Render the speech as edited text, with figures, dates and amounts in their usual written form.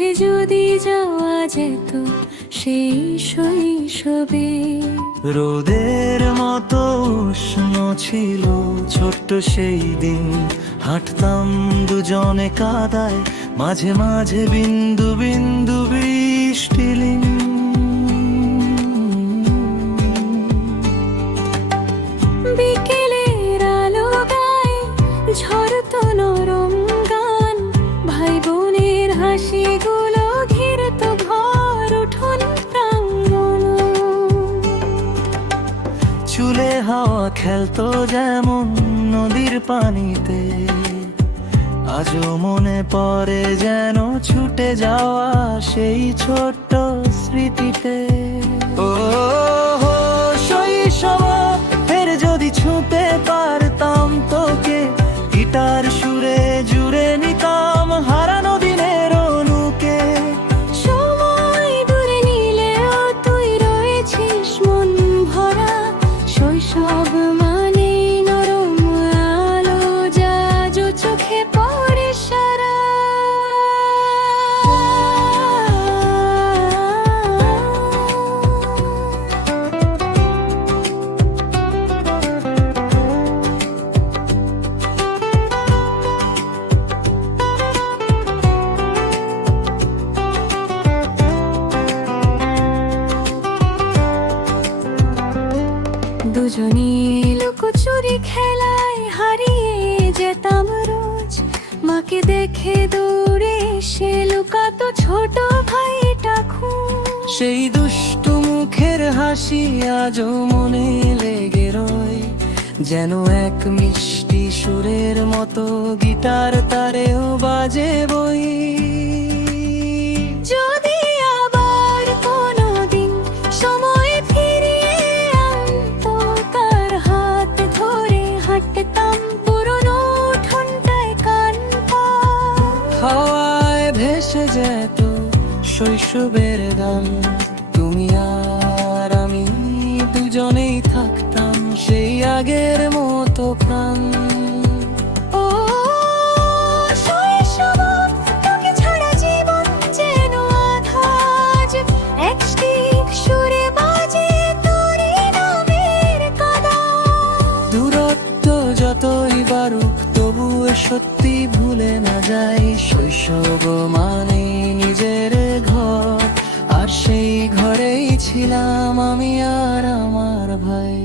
ফিরে যদি যাওয়া যেত সেই শৈশবে। রোদের মতো উষ্ণ ছিল ছোট্ট সেই দিন, হাঁটতাম দুজনে কাদায়, মাঝে মাঝে বিন্দু বিন্দু বৃষ্টিলিং। বিকেলের আলো গায় ঝরতো নরম গান, ভাই বোনের হাসিগুলো ঘিরতো ঘর উঠোন প্রাঙ্গণ। চুলে হাওয়া খেলতো যেমন নদীর পানিতে, আজও মনে পড়ে যেন ছুটে যাওয়া সেই ছোট্ট স্মৃতিতে। ও শৈশব ফের যদি ছুঁতে পারতাম তোকে, গিটার সুরে জুড়ে নিতাম হারানো দিনের অনুকে। সময় দূরে নিলেও তুই রয়েছিস মন ভরা, শৈশব মানে নরম আলো যা চোখে পড়ে সারা। দুজনে লুকোচুরি খেলায় হারিয়ে যেতাম রোজ, মাকে দেখে দৌড়ে সে লুকাতো ছোট ভাইটা খুব। সেই দুষ্টু মুখের হাসি আজও মনে লেগে রয়, যেন এক মিষ্টি সুরের মতো গিটার তারেও বাজে বই। যদি আবার কোনোদিন সময় ফিরিয়ে আনতো, তার হাত ধরে হাঁটতাম পুরনো উঠোনটায় কান পাত। হাওয়ায় ভেসে যেত শৈশবের গান, তুমি আর আমি দুজনেই থাকতাম সেই আগের মতো প্রাণ। ও শৈশব, তোকে ছাড়া জীবন যেন আধাজ, এক স্টিক সুরে বাজে তোরই নামের কাদা। দূরত্ব যতই বাড়ুক তবুও সত্যি ভুলে না যাই, শৈশব মানে নিজের ঘর, আর সেই ঘরেই ছিলাম আমি আর আমার ভাই।